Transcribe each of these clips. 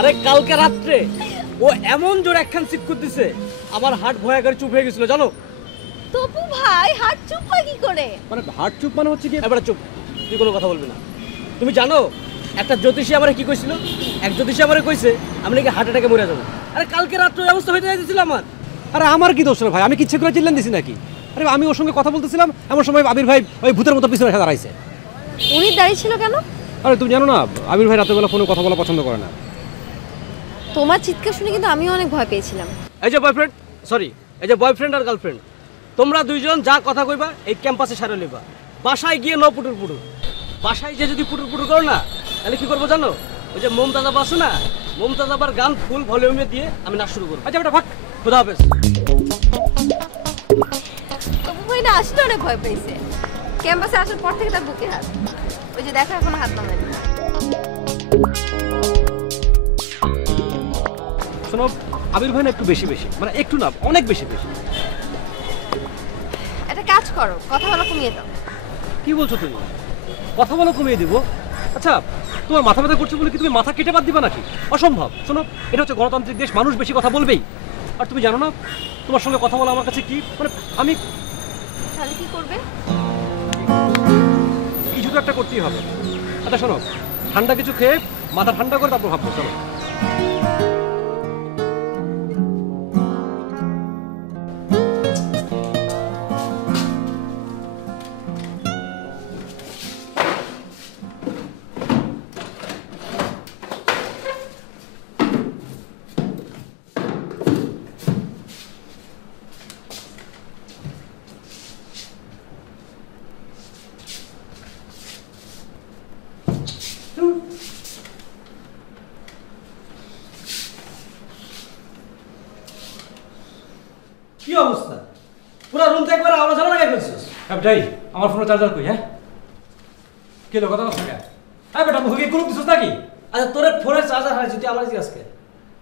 আরে কালকে রাত্রে ও এমন জোর একখান চিৎকার দিছে আমার হার্ট ভয় করে চুপ হয়ে গেছিল জানো। তপু ভাই হাত চুপ হয় কি করে? মানে হার্ট চুপ মানে হচ্ছে কি, এবারে চুপ, তুই কোনো কথা বলবি না। তুমি জানো একটা জ্যোতিষী আমার কি কইছিল? এক জ্যোতিষী আমার কইছে আমি নাকি হার্ট অ্যাটাকে মরে যাবো। আরে কালকে রাত্রে এই অবস্থা হয়ে যাইতেছিল আমার। আরে আমার কি দোষ রে ভাই? আমি কি ইচ্ছে করে চিল্লান দিছি নাকি? আরে আমি ওর সঙ্গে কথা বলতেছিলাম, এমন সময় আবির ভাই ওই ভূতের মতো পিছনে এসে দাঁড়াইছে। উনি দাঁড়িয়ে ছিল কেন? আরে তুমি জানো না, আবির ভাই রাতের বেলা ফোনে কথা বলা পছন্দ করে না। তোমার চিৎকার শুনে কিন্তু আমিও অনেক ভয় পেয়েছিলাম। এই যে বয়ফ্রেন্ড, সরি এই যে বয়ফ্রেন্ড আর গার্লফ্রেন্ড, তোমরা দুইজন যা কথা কইবা এই ক্যাম্পাসে সারে লইবা, বাসায় গিয়ে ন পুটুর পুটুর। বাসায় যে যদি পুটুর পুটুর করো না তাহলে কি করবো জানো? ওই যে মমতাজ আব্বা আছে না, মমতাজ আব্বার গান ফুল ভলিউমে দিয়ে আমি নাচ শুরু করবো। আচ্ছা বেটা ভাগ, খোদা হাফেজ। তপু ভাই না আসলে অনেক ভয় পেয়েছে। ক্যাম্পাসে আসার পর থেকে তার বুকে হাত, ওই যে দেখো এখনো হাত নামায়নি। শোনো, আবির ভাই না একটু বেশি বেশি, মানে একটু না অনেক বেশি বেশি। একটা কাজ করো, কথা বলা কমিয়ে দাও। কি বলছো তুমি? কথা বলা কমিয়ে দিব? আচ্ছা তোমার মাথা ব্যথা করছে বলে কি তুমি মাথা কেটে বাদ দিবা নাকি? অসম্ভব। শোনো, এটা হচ্ছে গণতান্ত্রিক দেশ, মানুষ বেশি কথা বলবেই। আর তুমি জানো না তোমার সঙ্গে কথা বলা আমার কাছে কি, মানে আমি তাহলে কি করবে? কিছু তো একটা করতেই হবে। আচ্ছা শোনো, ঠান্ডা কিছু খেয়ে মাথা ঠান্ডা করে তারপর ভাববো। চলো। কি অবস্থা? পুরো রুম থেকে একবার আওয়াজ হলো না কেন করছিস? যাই, আমার ফোনে চার্জার কই? হ্যাঁ কে লোক কথা কথা? হ্যাঁ বেটা, মুখে গ্রুপ দিছিস নাকি? আচ্ছা তোর ফোনের চার্জার হারাইছিস, তুই আমার জিজ্ঞাসা কে?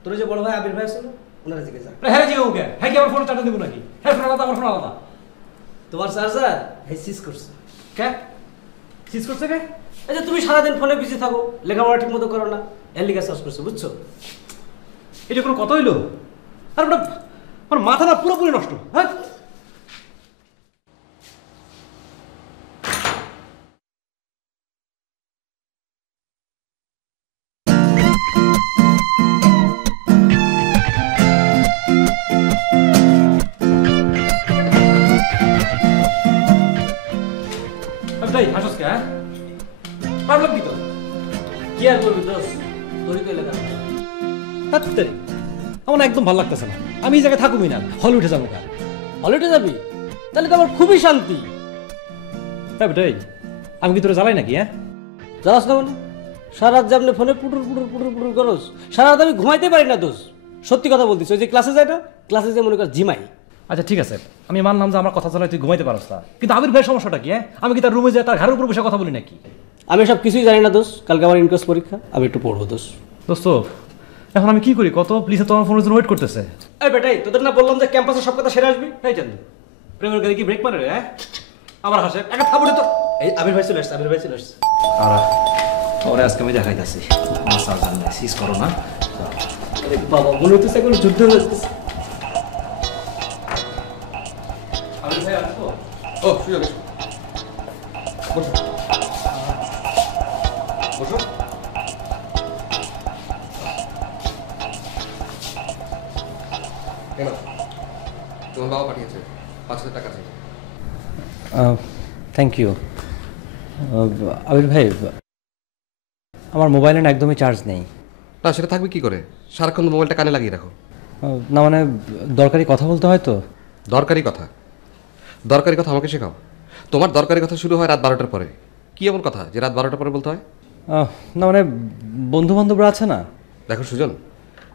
তোর যে বড় ভাই আবির ভাই ছিল ওনারা জিজ্ঞাসা। হ্যাঁ জি ওকে, হ্যাঁ কি আমার ফোনে চার্জার দিব নাকি? হ্যাঁ ফোন আলাদা, আমার ফোন আলাদা। তোমার চার্জার এই সিজ করছে। কে সিজ করছে? কে? এই যে তুমি সারাদিন ফোনে বিজি থাকো, লেখাপড়া ঠিক মতো করো না, এর লিগা চার্জ করছে, বুঝছো? এটা কোনো কথা হইলো? আর বেটা আমার মাথা না পুরোপুরি নষ্ট। হ্যাঁ তাই হাসস কে? হ্যাঁ প্রবলেম কি তো? কি আর করবি দোষ, তোরই তো এলাকা। তাড়াতাড়ি আমার একদম ভালো লাগতেছে না। আমি এই জায়গায় থাকুমি না, হলে উঠে যাবো। কা হলিডে যাবি? তাহলে তো আমার খুবই শান্তি। হ্যাঁ বেটাই, আমি কি তোরা জ্বালাই নাকি? হ্যাঁ যাস না মানে সারা রাত যে আপনি ফোনে পুটুর পুটুর পুটুর পুটুর করস, সারা রাত আমি ঘুমাইতে পারি না দোষ। সত্যি কথা বলতিস, ওই যে ক্লাসে যায় না, ক্লাসে যে মনে কর জিমাই। আচ্ছা ঠিক আছে, আমি মানলাম যে আমার কথা চালাই তুই ঘুমাইতে পারস না, কিন্তু আবির ভাইয়ের সমস্যাটা কি? হ্যাঁ আমি কি তার রুমে যাই, তার ঘরের উপর বসে কথা বলি নাকি? আমি সব কিছুই জানি না দোষ, কালকে আমার ইনকোয়েস্ট পরীক্ষা, আমি একটু পড়বো দোষ। দোস্ত এখন আমি কি করি কত? প্লিজ, তোমার ফোনের জন্য ওয়েট করতেছে। এই বেটাই, তোদের না বললাম যে ক্যাম্পাসে সব কথা সেরে আসবি? এই জান প্রেমের গাড়ি কি ব্রেক মারে? হ্যাঁ আবার হাসে একটা থাবড়ে তো। এই আবির ভাই চলে আসছে, আবির ভাই চলে আসছে। আর ওরে আজকে আমি দেখাইতাছি। মাসা জানলে সিজ করো না। আরে বাবা, মনে হচ্ছে এখন যুদ্ধ হচ্ছে। আবির ভাই আসবো? ও সুযোগ বসো বসো। কেন তোমার বাবা পাঠিয়েছে 5,000 টাকা থেকে। Thank you. আবির ভাই, আমার মোবাইলে না একদমই চার্জ নেই। না সেটা থাকবে কি করে? সারাক্ষণ মোবাইলটা কানে লাগিয়ে রাখো। না মানে দরকারি কথা বলতে হয় তো। দরকারি কথা? দরকারি কথা আমাকে শেখাও। তোমার দরকারি কথা শুরু হয় রাত 12টার পরে। কি এমন কথা যে রাত 12টার পরে বলতে হয়? না মানে বন্ধু বান্ধবরা আছে না। দেখো সুজন,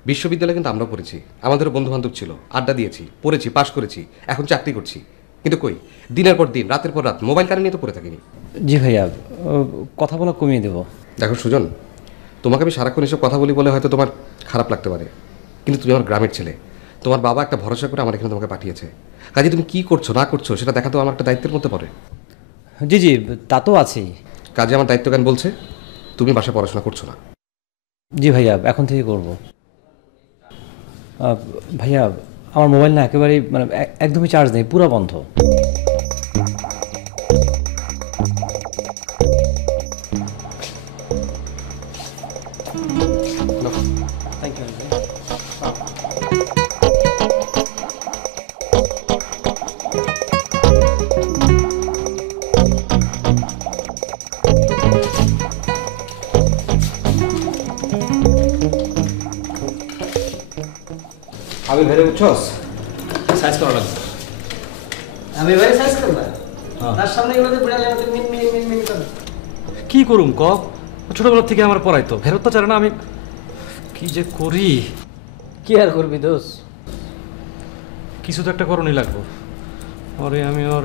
বিশ্ববিদ্যালয়ে কিন্তু আমরাও পড়েছি, আমাদেরও বন্ধু বান্ধব ছিল, আড্ডা দিয়েছি, পড়েছি, পাশ করেছি, এখন চাকরি করছি। কিন্তু কই দিনের পর দিন, রাতের পর রাত মোবাইল কানে নিয়ে তো পড়ে থাকিনি। জি ভাইয়া, কথা বলা কমিয়ে দেবো। দেখো সুজন, তোমাকে আমি সারাক্ষণ এসব কথা বলি বলে হয়তো তোমার খারাপ লাগতে পারে, কিন্তু তুমি আমার গ্রামের ছেলে। তোমার বাবা একটা ভরসা করে আমার এখানে তোমাকে পাঠিয়েছে। কাজে তুমি কি করছো না করছো সেটা দেখা তো আমার একটা দায়িত্বের মধ্যে পড়ে। জি জি, তা তো আছেই। কাজে আমার দায়িত্ব জ্ঞান বলছে তুমি বাসায় পড়াশোনা করছো না। জি ভাইয়া, এখন থেকে করব। ভাইয়া আমার মোবাইল না একেবারেই মানে একদমই চার্জ নেই, পুরো বন্ধ। Thank you. আমি ভেবে বুঝছস সাইজ করা লাগবে। আমি ভাই সাইজ করবা তার সামনে গেলে তো বুড়া লাগে মিন মিন মিন মিন করে। কি করুম ক, ছোটবেলা থেকে আমার পড়াইতো, ফেরত তো চারে না, আমি কি যে করি। কি আর করবি দোষ? কিছু তো একটা করণই লাগবো। ওরে আমি ওর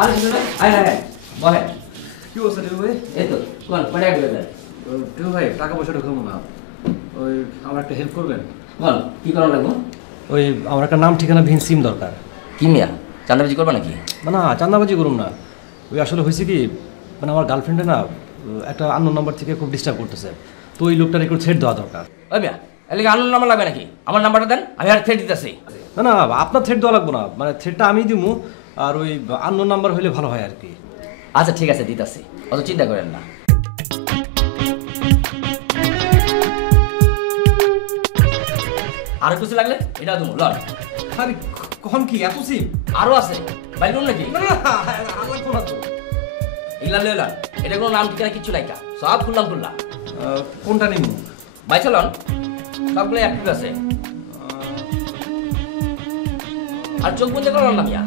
আর আয় আয় বহে। কি অবস্থা টিপু ভাই? এই তো কোন পড়ে গেল। টিপু ভাই টাকা পয়সা ঢুকাবো না, ওই আমার একটা হেল্প করবেন? বল কি করা লাগবো? ওই আমার একটা নাম ঠিকানা ভিন সিম দরকার। কি মিয়া চান্দাবাজি করবা নাকি? না চান্দাবাজি করুন না, ওই আসলে হয়েছে কি মানে আমার গার্লফ্রেন্ডে না একটা আননোন নাম্বার থেকে খুব ডিস্টার্ব করতেছে, তো ওই লোকটার একটু ছেড় দেওয়া দরকার। ওই মিয়া এলাকা আনন্দ নাম্বার লাগবে নাকি? আমার নাম্বারটা দেন, আমি আর থ্রেড দিতেছি। না না আপনার থ্রেড দেওয়া লাগবো না, মানে থ্রেডটা আমি দিব, আর ওই আননোন নাম্বার হলে ভালো হয় আর কি। আচ্ছা ঠিক আছে দিতেছি, অত চিন্তা করেন না। আর কিছু লাগলে এটা দেবো লন। আরে কখন কি এত সিম? আরো আছে বাইরে করুন নাকি? না না লাগবো না তো। এগুলা লন, এটা কোনো নাম ঠিকানা কিচ্ছু নাই কা, সব খুললাম। কোনটা নিব? বাইচালন সবগুলো অ্যাক্টিভ আছে। আর চোখ বন্ধ করলাম না মিয়া,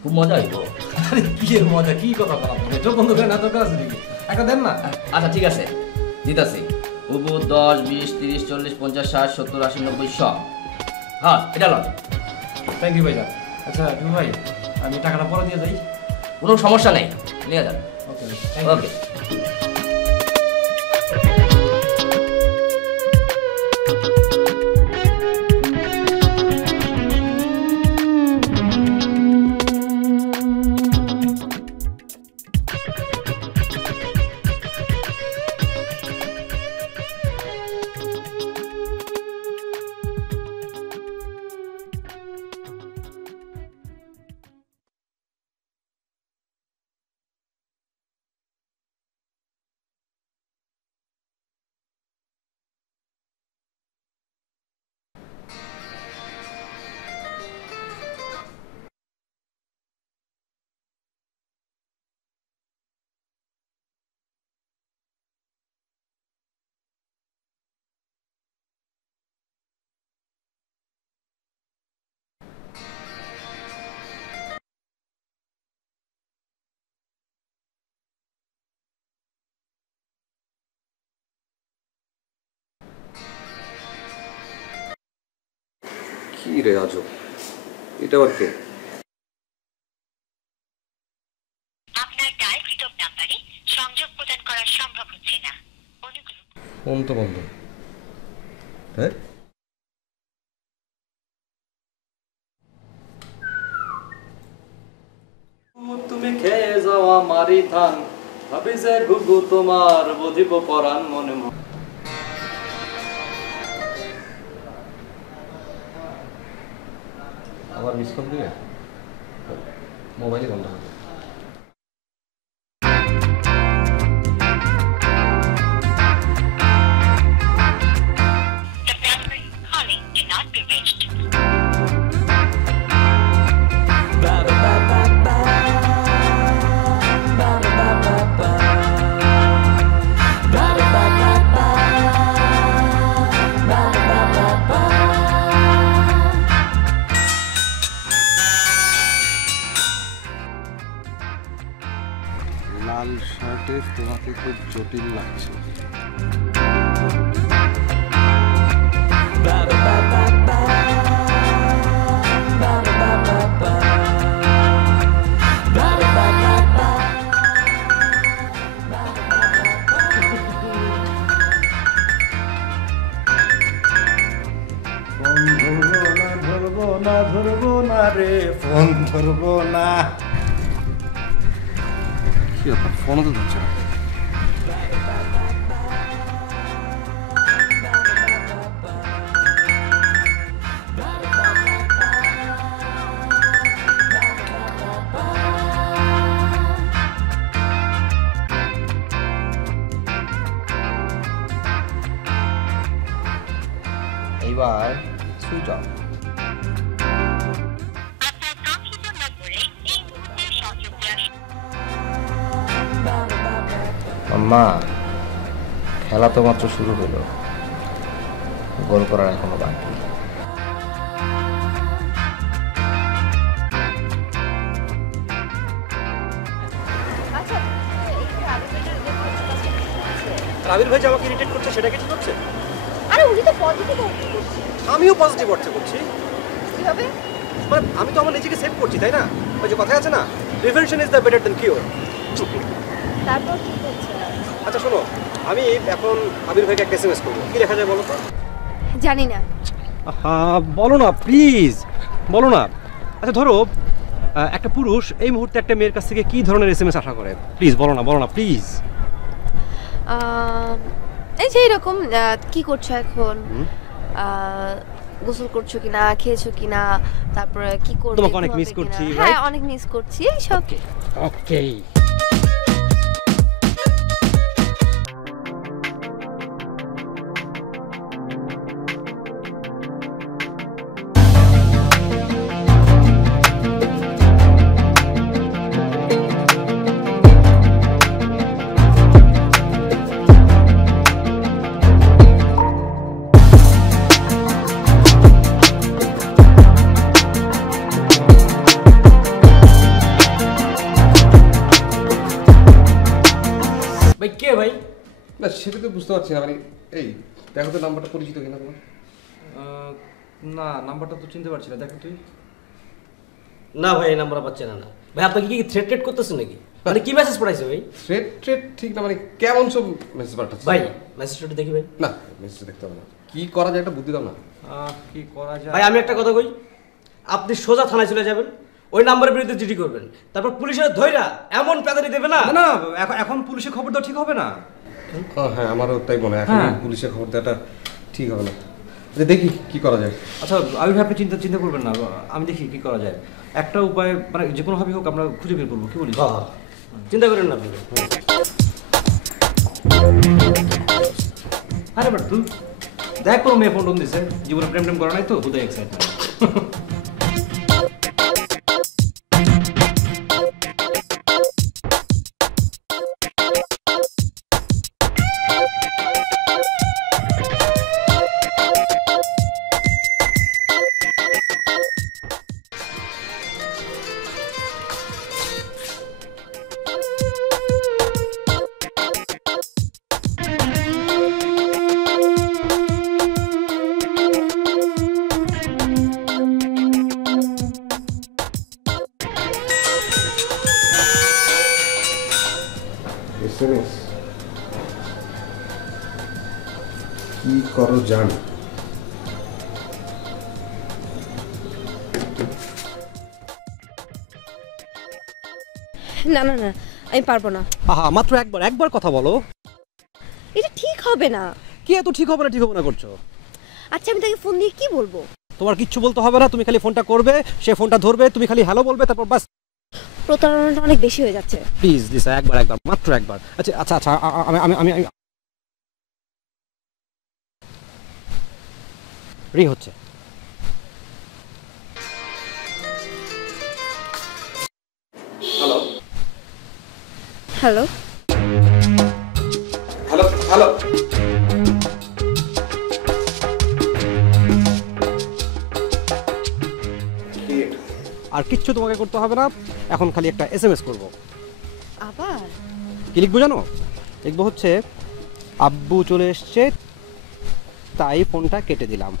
খুব মজা হইব। আরে কি এর মজা, কি কথা বলা, চোখ বন্ধ করে না দরকার আছে নাকি? একটা দেন না। আচ্ছা ঠিক আছে দিতাছি। উবু 10 20 30 40 50 60 70 80 90 100। হ্যাঁ এটা লন। থ্যাংক ইউ ভাইজান। আচ্ছা টিপু ভাই আমি টাকাটা পরে দিয়ে যাই। কোনো সমস্যা নেই, নিয়ে যান। ওকে ওকে। কি রে আজব, এটা আবার কে? আপনার ডায়ালকৃত নাম্বারে সংযোগ প্রদান করা সম্ভব হচ্ছে না। অনুগ্রহ ফোন তো বন্ধ। হ্যাঁ তুমি খেয়ে যাওয়া মারি ধান, ভাবি যে ঘুঘু তোমার বধিব পরাণ মনে মনে। আবার মিস কল দিবে, মোবাইলই বন্ধ হবে। the number calling cannot be reached. লাল শার্টে তোমাকে খুব জটিল লাগছে। ধরবো না ধরবো না রে ফোন ধরবো না। কি ব্যাপার, ফোনও তো ধরছে না। এইবার সুইচ অফ। আপনার কাঙ্ক্ষিত নম্বরে এই মুহূর্তে সংযোগ দেওয়া মা, খেলা তো মাত্র শুরু হলো, গোল করার এখনো বাকি। আচ্ছা এই যে আবেদনের যে কাজটা করছে, আবির ভাই যে আমাকে ইরিটেট করছে সেটা কি ঠিক হচ্ছে? আরে উনি তো পজিটিভ অর্থ করছে। আমিও পজিটিভ অর্থে করছি। কিভাবে? মানে আমি তো আমার নিজেকে সেভ করছি, তাই না? ওই যে কথা আছে না, prevention is the better than cure. তারপর কি করছে? আচ্ছা শোনো, আমি এখন আবির ভাইকে একটা এসএমএস করবো, কি লেখা যায় বলো তো? জানি না। হ্যাঁ বলো না প্লিজ, বলো না। আচ্ছা ধরো একটা পুরুষ এই মুহূর্তে একটা মেয়ের কাছ থেকে কি ধরনের এসএমএস আশা করে? প্লিজ বলো না প্লিজ। এই যে এরকম কি করছো এখন, গোসল করছো কিনা, খেয়েছো কিনা, তারপরে কি করবে, তোমাকে অনেক ঘুমাবে মিস করছি, কিনা। right? হ্যাঁ অনেক মিস করছি এইসব। ওকে। ভাই কে ভাই? না সেটা তো বুঝতে পারছি না, মানে এই দেখো তো নাম্বারটা পরিচিত কিনা তোমার? না, নাম্বারটা তো চিনতে পারছি না, দেখো তুই। না ভাই এই নাম্বার পাচ্ছে না। ভাই আপনাকে কি থ্রেট করতেছেন নাকি? মানে কি মেসেজ পড়াইছে ভাই? থ্রেট ঠিক না, মানে কেমন সব মেসেজ পাঠাচ্ছে? ভাই মেসেজটা দেখি ভাই। না মেসেজ দেখতে হবে না, কি করা যায় একটা বুদ্ধি দাও না। কি করা যায়? ভাই আমি একটা কথা কই, আপনি সোজা থানায় চলে যাবেন, ওই নাম্বারের বিরুদ্ধে জিডি করবেন, তারপর পুলিশের ধইরা এমন পেদারি দেবে না। না এখন পুলিশে খবর দেওয়া ঠিক হবে না। হ্যাঁ আমারও তাই মনে হয়, এখন পুলিশের খবর দেওয়াটা ঠিক হবে না। আচ্ছা দেখি কি করা যায়। আচ্ছা আবির ভাই আপনি চিন্তা করবেন না, আমি দেখি কি করা যায়। একটা উপায় মানে যে কোনোভাবে হোক আমরা খুঁজে বের করবো, কি বলিস? হ্যাঁ চিন্তা করেন না আপনি। আরে বাট তুই দেখ কোনো মেয়ে ফোন দিছে, জীবনে প্রেম করা নাই তো, হুদাই এক্সাইটেড। এসএমএস কি করো জান? না না না আমি পারবো না। মাত্র একবার কথা বলো। এটা ঠিক হবে না। কি এত ঠিক হবে না করছো? আচ্ছা আমি তাকে ফোন দিয়ে কি বলবো? তোমার কিচ্ছু বলতে হবে না, তুমি খালি ফোনটা করবে, সে ফোনটা ধরবে, তুমি খালি হ্যালো বলবে, তারপর বাস। প্রতারণাটা অনেক বেশি হয়ে যাচ্ছে। প্লিজ দিশা একবার মাত্র একবার। আচ্ছা আমি রিং হচ্ছে। Hello hello hello hello. আর কিচ্ছু তোমাকে করতে হবে না, এখন খালি একটা এসএমএস করবো। আবার কি লিখবো জানো? লিখবো হচ্ছে আব্বু চলে এসছে তাই ফোনটা কেটে দিলাম।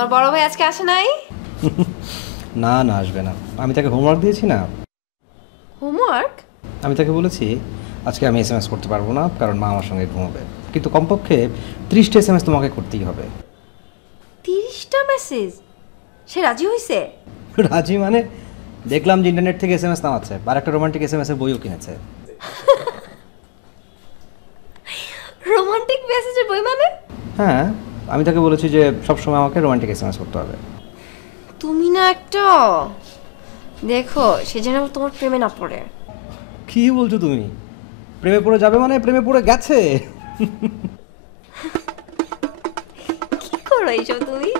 তোমার বড় ভাই আজকে আসে নাই? না না, আসবে না। আমি তাকে হোমওয়ার্ক দিয়েছি না। হোমওয়ার্ক? আমি তাকে বলেছি আজকে আমি SMS করতে পারবো না, কারণ মা আমার সঙ্গে ঘুমাবে, কিন্তু কমপক্ষে 30টা SMS তোমাকে করতেই হবে। 30টা মেসেজ? সে রাজি হয়েছে? রাজি মানে? দেখলাম যে ইন্টারনেট থেকে SMS নামাচ্ছে, আর একটা রোমান্টিক SMS এর বইও কিনেছে। রোমান্টিক মেসেজের বই মানে? হ্যাঁ, আমি তাকে বলেছি যে সবসময় আমাকে রোমান্টিক SMS করতে হবে। তুমি না একটা, দেখো সে যেন তোমার প্রেমে না পড়ে। কি বলছো তুমি? প্রেমে পড়ে যাবে মানে প্রেমে পড়ে গেছে। কি করো এইসব তুমি?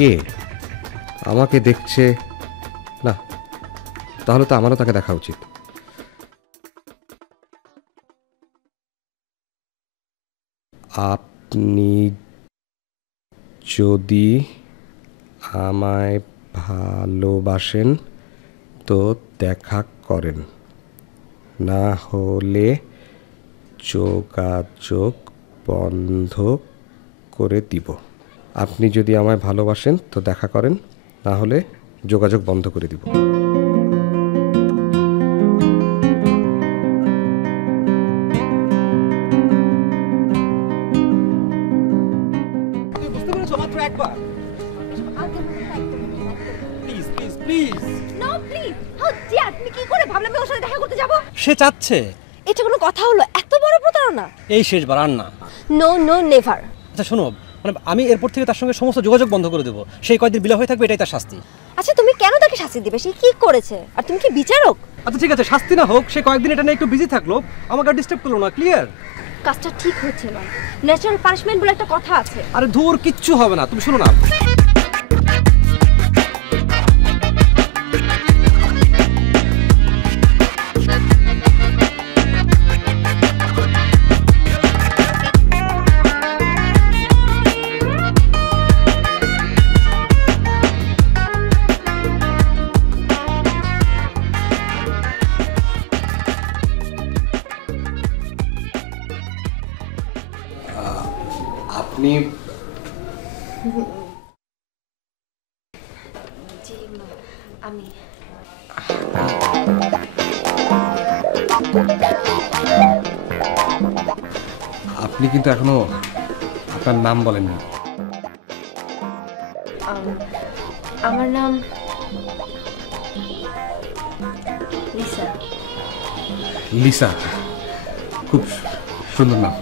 কে আমাকে দেখছে না? তাহলে তো আমারও তাকে দেখা উচিত। আপনি যদি আমায় ভালোবাসেন তো দেখা করেন, না হলে যোগাযোগ বন্ধ করে দিব। আপনি যদি আমায় ভালোবাসেন তো দেখা করেন, না হলে যোগাযোগ বন্ধ করে দিব। বুঝতে পেরেছো? মাত্র একবার। Please please please. No please, how dear! তুমি কি করে ভাবলে আমি ওর সাথে দেখা করতে যাব? সে চাচ্ছে। এটা কোনো কথা হলো? এত বড় প্রতারণা! এই শেষবার, আর না। No no never. আচ্ছা শোনো, মানে আমি এরপর থেকে তার সঙ্গে সমস্ত যোগাযোগ বন্ধ করে দেবো। সেই কয়েকদিন বিলা হয়ে থাকবে, এটাই তার শাস্তি। আচ্ছা তুমি কেন তাকে শাস্তি দিবে? সে কি করেছে? আর তুমি কি বিচারক? আচ্ছা ঠিক আছে, শাস্তি না হোক, সে কয়েকদিন এটা নিয়ে একটু বিজি থাকলো, আমাকে আর ডিস্টার্ব করলো না। ক্লিয়ার? কাজটা ঠিক হচ্ছে না। ন্যাচারাল পানিশমেন্ট বলে একটা কথা আছে। আরে ধুর, কিচ্ছু হবে না, তুমি শোনো না। আপনি জি আমি আপনি কিন্তু এখনো আপনার নাম বলেননি। আমার নাম লিসা। লিসা, খুব সুন্দর নাম।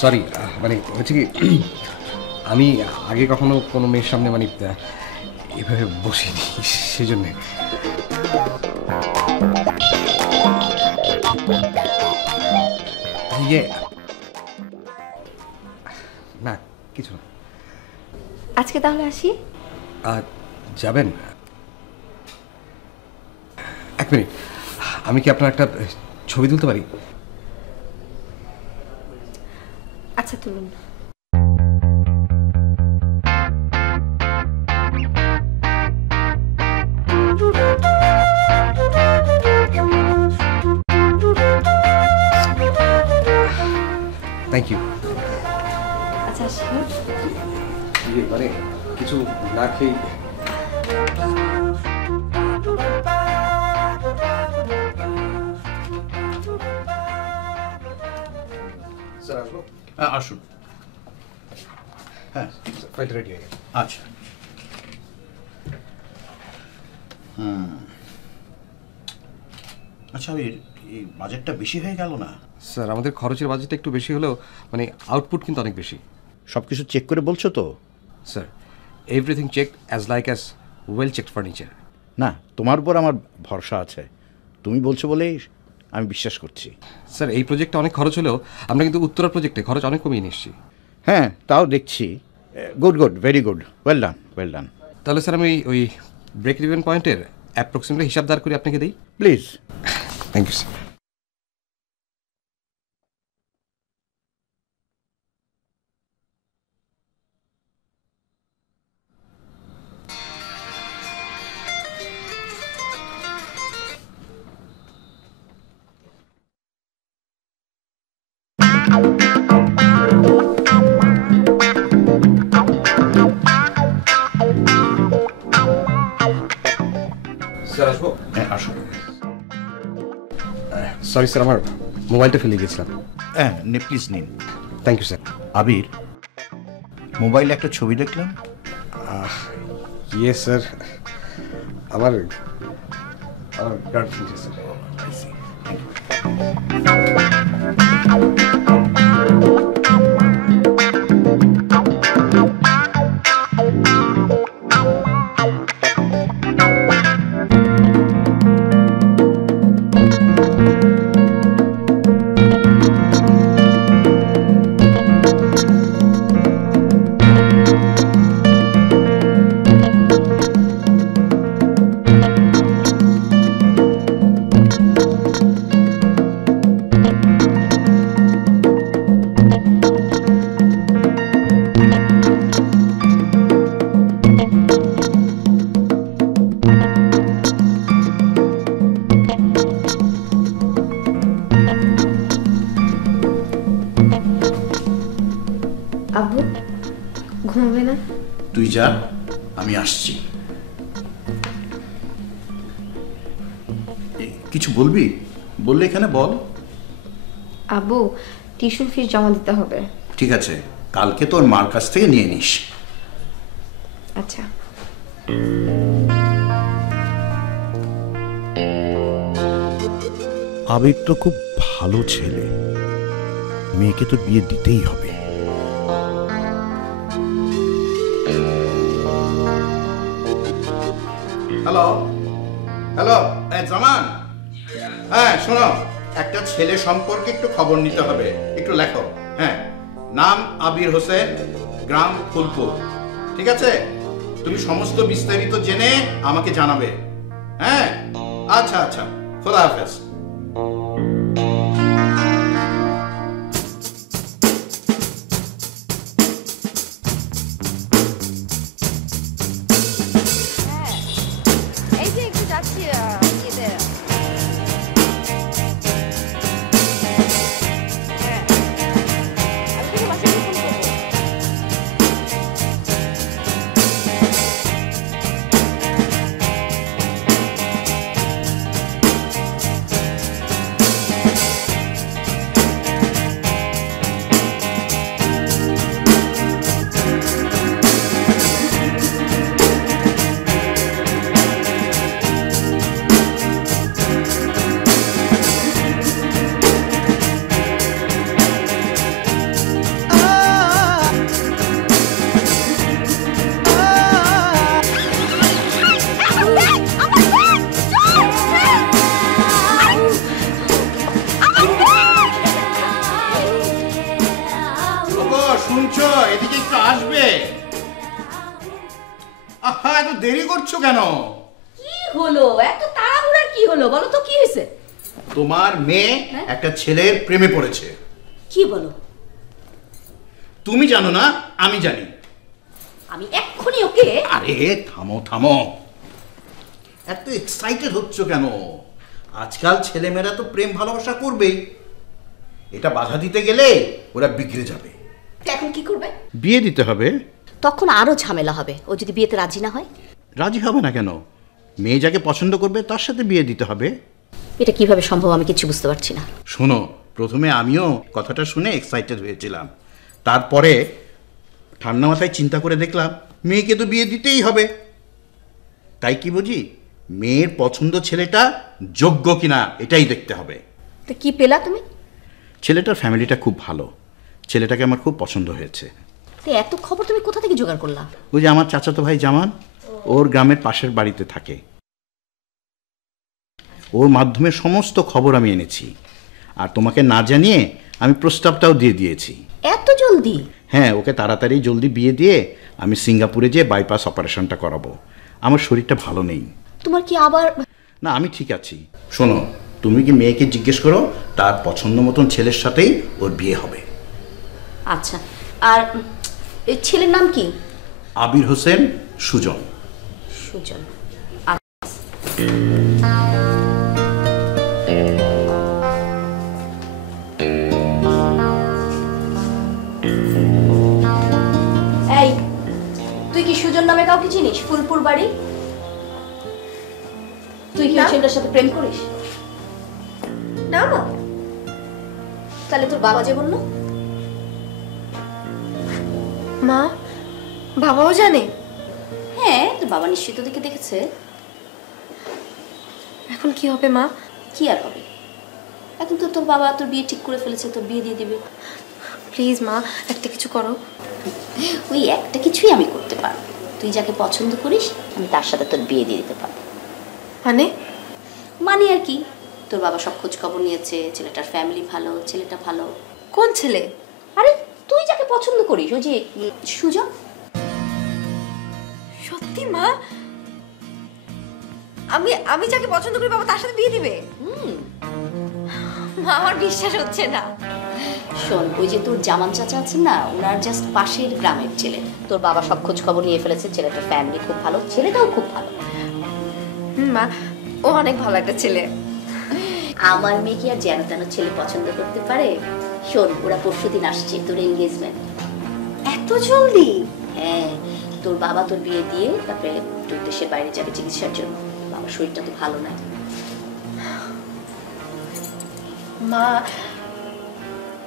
সরি, মানে হচ্ছে কি, আমি আগে কখনো কোনো মেয়ের সামনে মানে এভাবে বসিনি, সেজন্যে। ইয়ে না, কিছু না। আজকে তাহলে আসি? যাবেন? এক মিনিট, আমি কি আপনার একটা ছবি তুলতে পারি? আচ্ছা তুলুন। Thank you. আচ্ছা আসি। মানে কিছু না খেয়ে স্যার আসবো? হ্যাঁ আসুন। হ্যাঁ ফাইল রেডি হয়ে গেছে। আচ্ছা। আচ্ছা আবির, এই বাজেটটা বেশি হয়ে গেল না? স্যার আমাদের খরচের বাজেটটা একটু বেশি হলেও মানে আউটপুট কিন্তু অনেক বেশি। সব কিছু চেক করে বলছো তো? Sir everything check as like as well checked furniture. না, তোমার উপর আমার ভরসা আছে, তুমি বলছো বলেই আমি বিশ্বাস করছি। স্যার এই প্রজেক্টটা অনেক খরচ হলেও আমরা কিন্তু উত্তরা প্রজেক্টে খরচ অনেক কমিয়ে নিয়ে এসেছি। হ্যাঁ, তাও দেখছি। Good good, very good, well done well done. তাহলে স্যার আমি ওই ব্রেক ইভেন পয়েন্টের অ্যাপ্রক্সিমেটলি হিসাবদার করে আপনাকে দিই please. Thank you sir. Sir আসবো? হ্যাঁ আসো। সরি স্যার আমার মোবাইলটা ফেলে গেছিলাম। হ্যাঁ প্লিজ নিন। Thank you sir. আবির, মোবাইলে একটা ছবি দেখলাম। ইয়ে স্যার আমার গার্লফ্রেন্ড স্যার। আব্বু ঘুমাবে না? তুই যা, আমি আসছি। কিছু বলবি? বললে এখানে বল। আব্বু টিউশন ফিস জমা দিতে হবে। ঠিক আছে, কালকে তোর মার কাছ থেকে নিয়ে নিস। আচ্ছা। আবির তো খুব ভালো ছেলে, মেয়েকে তো বিয়ে দিতেই হবে। হ্যালো হ্যালো, জামান। হ্যাঁ শোনো, একটা ছেলে সম্পর্কে একটু খবর নিতে হবে, একটু লেখো। হ্যাঁ, নাম আবির হোসেন, গ্রাম ফুলপুর। ঠিক আছে, তুমি সমস্ত বিস্তারিত জেনে আমাকে জানাবে। হ্যাঁ আচ্ছা আচ্ছা, খোদা হাফেজ। এই যে একটু যাচ্ছি ইয়েতে। হ্যাঁ, আমি তোকে বাসায় গিয়ে ফোন করবো। শুনছো, এদিকে একটু আসবে? আহা, এত দেরি করছো কেন? কি হলো? এত তাড়াহুড়ার কি হলো বলো তো, কি হয়েছে? তোমার মেয়ে একটা ছেলের প্রেমে পড়েছে। কি বলো? তুমি জানো না, আমি জানি। আমি এক্ষুনি ওকে। আরে থামো থামো, এত এক্সাইটেড হচ্ছ কেন? আজকাল ছেলেমেয়েরা তো প্রেম ভালোবাসা করবেই, এটা বাধা দিতে গেলে ওরা বিগড়ে যাবে। এখন কি করবে? বিয়ে দিতে হবে। তখন আরো ঝামেলা হবে। ও যদি বিয়েতে রাজি না হয়? রাজি হবে না কেন? মেয়ে যাকে পছন্দ করবে তার সাথে বিয়ে দিতে হবে। এটা কিভাবে সম্ভব আমি কিছু বুঝতে পারছি না। শোনো, প্রথমে আমিও কথাটা শুনে এক্সাইটেড হয়েছিলাম, তারপরে ঠান্ডা মাথায় চিন্তা করে দেখলাম মেয়েকে তো বিয়ে দিতেই হবে। তাই কি বুঝি, মেয়ের পছন্দ ছেলেটা যোগ্য কিনা এটাই দেখতে হবে। তো কি পেলা তুমি? ছেলেটার ফ্যামিলিটা খুব ভালো, ছেলেটাকে আমার খুব পছন্দ হয়েছে। তো এত খবর তুমি কোথা থেকে জোগাড় করলা? ওই যে আমার চাচাতো ভাই জামান, ওর গ্রামের পাশের বাড়িতে থাকে, ওর মাধ্যমে সমস্ত খবর আমি এনেছি। আর তোমাকে না জানিয়ে আমি প্রস্তাবটাও দিয়ে দিয়েছি। এত জলদি? হ্যাঁ, ওকে তাড়াতাড়ি জলদি বিয়ে দিয়ে আমি সিঙ্গাপুরে যেয়ে বাইপাস অপারেশনটা করাবো। আমার শরীরটা ভালো নেই। তোমার কি আবার? না, আমি ঠিক আছি। শোনো, তুমি কি মেয়েকে জিজ্ঞেস করো, তার পছন্দ মতন ছেলের সাথেই ওর বিয়ে হবে। আচ্ছা, আর এই ছেলের নাম কি? আবির হোসেন সুজন। সুজন। এই, তুই কি সুজন নামে কাউকে চিনিস? ফুলপুর বাড়ি। তুই কি ছেলেটার সাথে প্রেম করিস? না মা। তাহলে তোর বাবা যে বললো? মা, বাবাও জানে? হ্যাঁ, তোর বাবা নিশ্চয়ই তোদেরকে দেখেছে। এখন কি হবে মা? কি আর হবে, এখন তো তোর বাবা তোর বিয়ে ঠিক করে ফেলেছে, তোর বিয়ে দিয়ে দিবে। প্লিজ মা, একটা কিছু করো। ওই একটা কিছুই আমি করতে পারবো। তুই যাকে পছন্দ করিস আমি তার সাথে তোর বিয়ে দিয়ে দিতে পারবো। মানে? মানে আর কি, তোর বাবা সব খোঁজ খবর নিয়েছে, ছেলেটার ফ্যামিলি ভালো, ছেলেটা ভালো। কোন ছেলে? আরে তুই যাকে পছন্দ করিস, ওই যে সুজন। সত্যি মা? আমি যাকে পছন্দ করি বাবা তার সাথে বিয়ে দিবে? মা, আমার বিশ্বাস হচ্ছে না। শোন, ওই যে তোর জামান চাচা আছেন না, ওনার জাস্ট পাশের গ্রামের ছেলে। তোর বাবা সব খোঁজ খবর নিয়ে ফেলেছে, ছেলেটার ফ্যামিলি খুব ভালো, ছেলেটাও খুব ভালো। মা, ও অনেক ভালো একটা ছেলে। আমার মেয়ে কি আর যেন তেন ছেলে পছন্দ করতে পারে? শোন, ওরা পরশুদিন আসছে, তোর এনগেজমেন্ট। এত জলদি? হ্যাঁ, তোর বাবা তোর বিয়ে দিয়ে তারপরে তোর দেশের বাইরে যাবে চিকিৎসার জন্য। বাবার শরীরটা তো ভালো নাই। মা,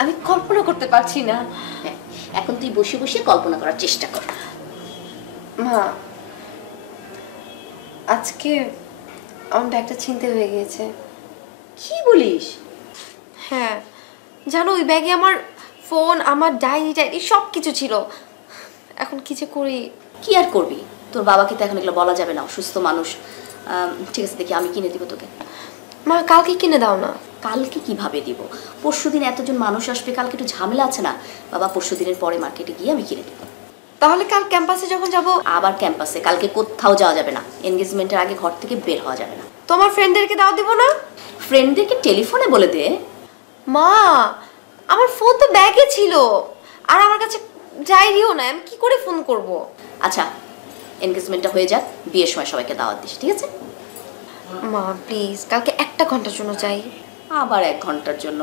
আমি কল্পনা করতে পারছি না। হ্যাঁ, এখন তুই বসে বসে কল্পনা করার চেষ্টা কর। মা, আজকে আমার ব্যাগটা ছিনতে হয়ে গিয়েছে। কি বলিস? হ্যাঁ, জানো ওই ব্যাগে আমার ফোন, আমার ডায়েরি সব কিছু ছিল। এখন কি যে করি? কি আর করবি, তোর বাবাকে তো এখন এগুলো বলা যাবে না, অসুস্থ মানুষ। ঠিক আছে, দেখি আমি কিনে দিব তোকে। মা, কালকে কিনে দাও না। কালকে কিভাবে দিব? পরশুদিন এতজন মানুষ আসবে, কালকে একটু ঝামেলা আছে না? বাবা পরশুদিনের পরে মার্কেটে গিয়ে আমি কিনে দিব। তাহলে কাল ক্যাম্পাসে যখন যাব? আবার ক্যাম্পাসে? কালকে কোথাও যাওয়া যাবে না, এনগেজমেন্টের আগে ঘর থেকে বের হওয়া যাবে না। তোমার ফ্রেন্ডদেরকে দাও দিব না? ফ্রেন্ডদেরকে টেলিফোনে বলে দে। মা, আমার ফোন তো ব্যাগে ছিল, আর আমার কাছে ডায়েরিও নাই, আমি কি করে ফোন করব? আচ্ছা, এনগেজমেন্টটা হয়ে যাক, বিয়ের সময় সবাইকে দাওয়াত দিস, ঠিক আছে? মা প্লিজ, কালকে 1 ঘন্টার জন্য চাই। আবার 1 ঘন্টার জন্য?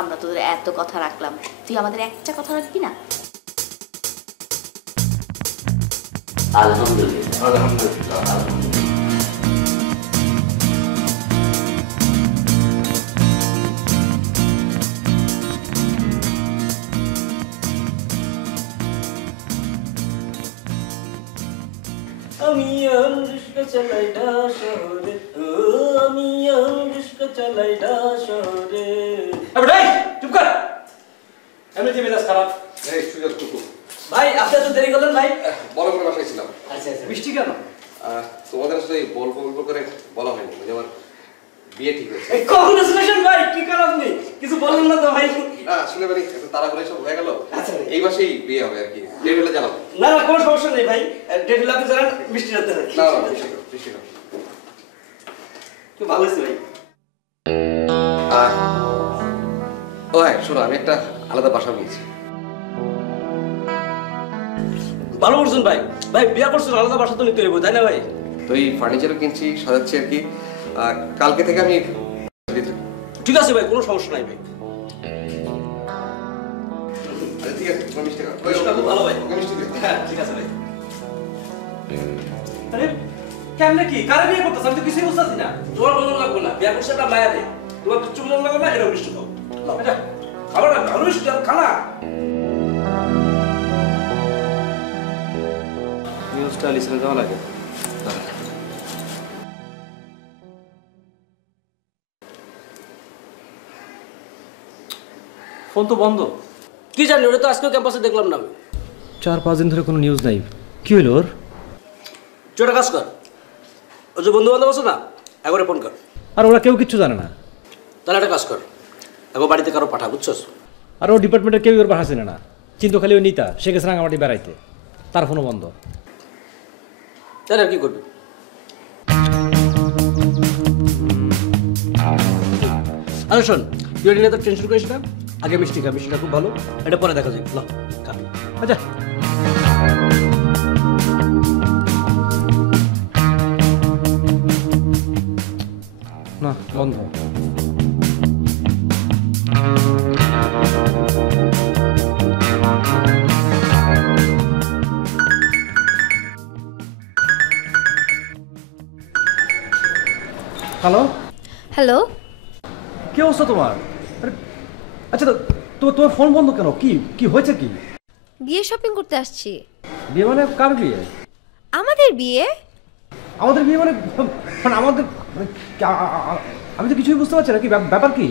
আমরা তোদের এত কথা রাখলাম, তুই আমাদের একটা কথা রাখবি না? আলহামদুলিল্লাহ, আলহামদুলিল্লাহ, আলহামদুলিল্লাহ। আমি রিস্কা চালাইডা শহরে, আমি রিস্কা চালাইডা শহরে। এই চুপ কর, এমনিতে মেজাজ খারাপ। এই সুজন কুকু ভাই, আপনি তো দেরি করলেন ভাই। বড় করে বাসায় ছিলাম। আচ্ছা আচ্ছা। মিষ্টি কেন? তোমাদের আসলে বলবো করে বলা হয়নি, মানে আমার বিয়ে ঠিক হয়েছে। কংগ্রেচুলেশন ভাই, কি করেন আপনি? কিছু বললেন না তো ভাই? না আসলে মানে এত তাড়াহুড়ো সব হয়ে গেল। এই মাসেই বিয়ে হবে আর কি, ডেট হলে জানাবো। না না, কোনো সমস্যা নেই ভাই, ডেট হলে আপনি জানান, মিষ্টি রাখতে হবে। না না, বৃষ্টি না। খুব ভালো হয়েছে ভাই। ও হ্যাঁ, শোনো, আমি একটা আলাদা বাসা বলছি। ভালো করছেন ভাই। ভাই বিয়ে করছেন, আলাদা বাসা তো নিতে হইব, তাই না ভাই? তো এই ফার্নিচারও কিনছি, সাজাচ্ছি আর কি। কালকে থেকে আমি ঠিক আছে ভাই, কোনো সমস্যা নাই ভাই। ঠিক আছে, তোমার মিষ্টি খাও। মিষ্টিটা খুব ভালো ভাই। মিষ্টি দিও। হ্যাঁ ঠিক আছে ভাই। আরে কেমনে কি কারে বিয়ে করতেছ? আমি তো কিছুই বুঝতেছি না। তোমার বলন লাগবে না, বিয়ে করছে একটা মায়া দে। তোমার কিচ্ছু বলন লাগবে না, এরকম মিষ্টি খাও। লাও এটা খাবো না, ভালো মিষ্টি খানা। নিউজটা লিসেনে দেওয়া লাগে। ফোন তো বন্ধ। কি জানি, ওটা তো আজকেও ক্যাম্পাসে দেখলাম না আমি। 4-5 দিন ধরে কোনো নিউজ নাই। কি হলো ওর? চোটা কাজ কর, ও যে বন্ধু বান্ধব আছে না, একবারে ফোন কর। আর ওরা কেউ কিচ্ছু জানে না। তাহলে একটা কাজ কর, একবার বাড়িতে কারো পাঠা, বুঝছস? আর ও ডিপার্টমেন্টের কেউ ওর বাসা চিনে না, চিন্তা খালি ওই নিতা, সে গেছে রাঙামাটি বেড়াইতে, তার ফোনও বন্ধ। তাহলে আর কি করবি? আরে শোন, তুই এটা নিয়ে তো টেনশন করিস না, আগে মিষ্টি খা, মিষ্টিটা খুব ভালো, এটা পরে দেখা যাবে। ল খা। আচ্ছা না, বন্ধ। হ্যালো হ্যালো, কি অবস্থা তোমার? আরে আচ্ছা, তো তোমার ফোন বন্ধ কেন? কি কি হয়েছে? কি বিয়ে শপিং করতে আসছি। বিয়ে মানে কার বিয়ে? আমাদের বিয়ে। আমাদের বিয়ে মানে মানে আমাদের মানে আমি তো কিছুই বুঝতে পারছি না, কি ব্যাপার কি?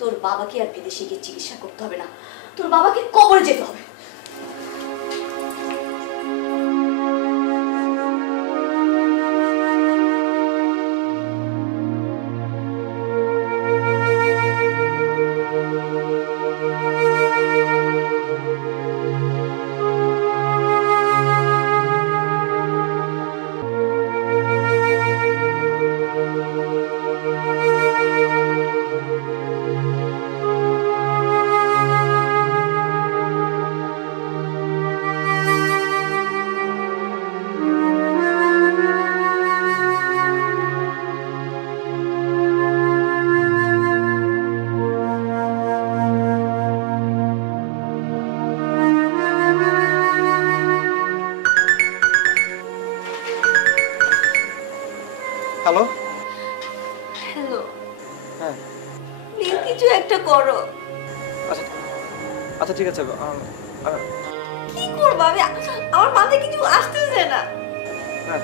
তোর বাবাকে আর বিদেশে গিয়ে চিকিৎসা করতে হবে না, তোর বাবাকে কবরে যেতে হবে। হ্যালো হ্যালো, হ্যাঁ প্লিজ কিছু একটা করো। আচ্ছা আচ্ছা ঠিক আছে, কি করবো আমি? আমার মাথায় কিছু আসতেছে না। হ্যাঁ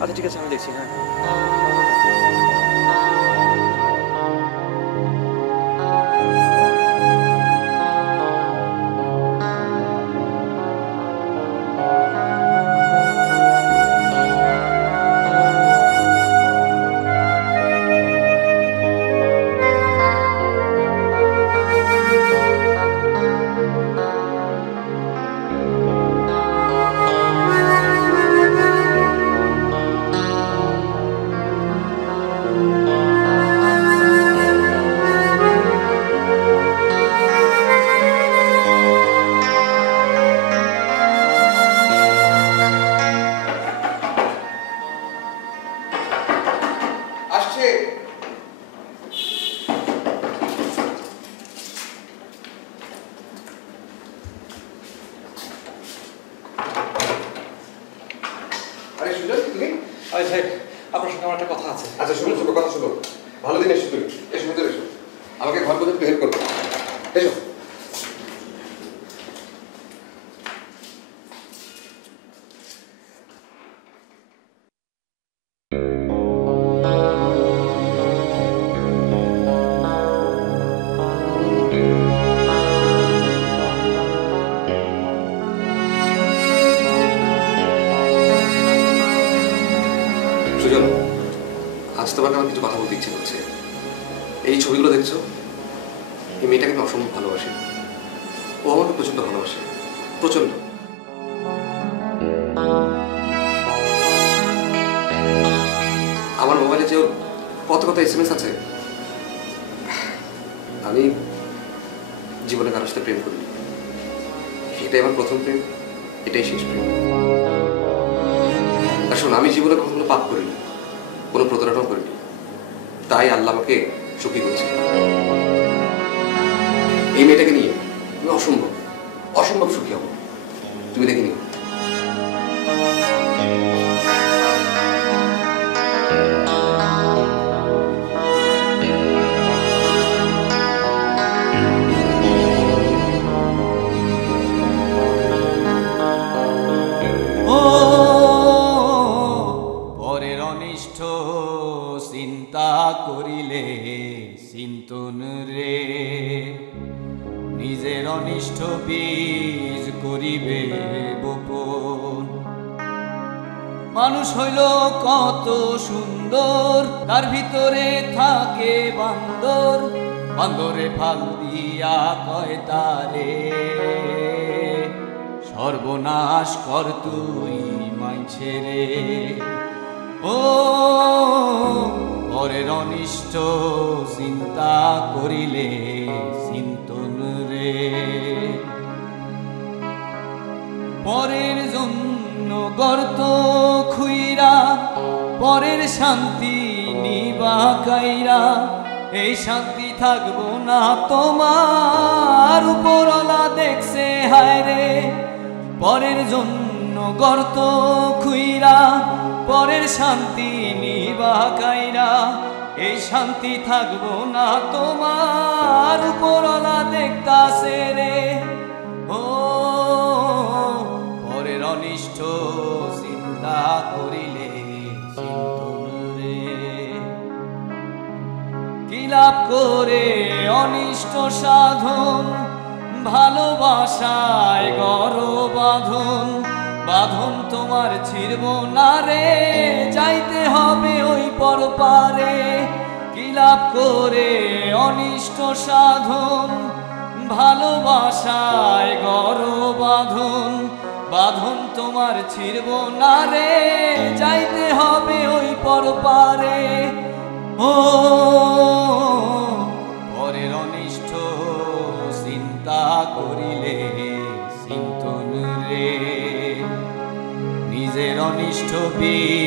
আচ্ছা ঠিক আছে, আমি দেখছি। হ্যাঁ আরে সুজন তুমি? আরে ভাই আপনার সঙ্গে আমার একটা কথা আছে। আচ্ছা শুনো শুনো কথা শুনো, ভালো দিন এসো তুমি, এসো ভিতরে এসো, আমাকে ঘর পর্যন্ত হেল্প করবে, এসো। সুজন, আজ তোমাকে আমার কিছু কথা বলতে ইচ্ছে করছে। এই ছবিগুলো দেখছো, এই মেয়েটাকে আমি অসম্ভব ভালোবাসি, ও আমাকে প্রচন্ড ভালোবাসে, প্রচন্ড। আমার মোবাইলে যে কত কত SMS আছে। আমি জীবনে কারোর সাথে প্রেম করিনি, এটাই আমার প্রথম প্রেম, এটাই শেষ প্রেম। আর শোন, আমি জীবনে কখনো পাপ করিনি, কোনো প্রতারণাও করিনি, তাই আল্লাহ আমাকে সুখী করেছে। এই মেয়েটাকে নিয়ে আমি অসম্ভব অসম্ভব সুখী হব, তুমি দেখে নিও। পরের অনিষ্ট চিন্তা করিলে চিন্তন রে, নিজের অনিষ্ট বীজ করিবে বপন। মানুষ হইল কত সুন্দর, তার ভিতরে থাকে বান্দর, বান্দরে ফাল দিয়া কয় তারে সর্বনাশ কর তুই মাইছে রে। ও পরের অনিষ্ট চিন্তা করিলে চিন্তন রে, পরের জন্য গর্ত খুইরা পরের শান্তি নিবা কাইরা, এই শান্তি থাকবো না তোমার, উপরওয়ালা দেখছে হায় রে। পরের জন্য গর্ত খুইরা পরের শান্তি নিবা কাইরা, এই শান্তি থাকবো না তোমার, উপরওয়ালা দেখতাছে রে। ও পরের অনিষ্ট চিন্তা করিলে চিন্তন রে, কি লাভ করে অনিষ্ট সাধন, ভালোবাসায় গর বাঁধন, বাঁধন তোমার ছিড়ব না রে, যাইতে হবে ওই পরপারে। কি লাভ করে অনিষ্ট সাধন, ভালোবাসায় গর বাঁধন, বাঁধন তোমার ছিড়ব না রে, যাইতে হবে ওই পরপারে। ও পরের অনিষ্ট চিন্তা করিলে চিন্তন রে, নিজের অনিষ্ট বীজ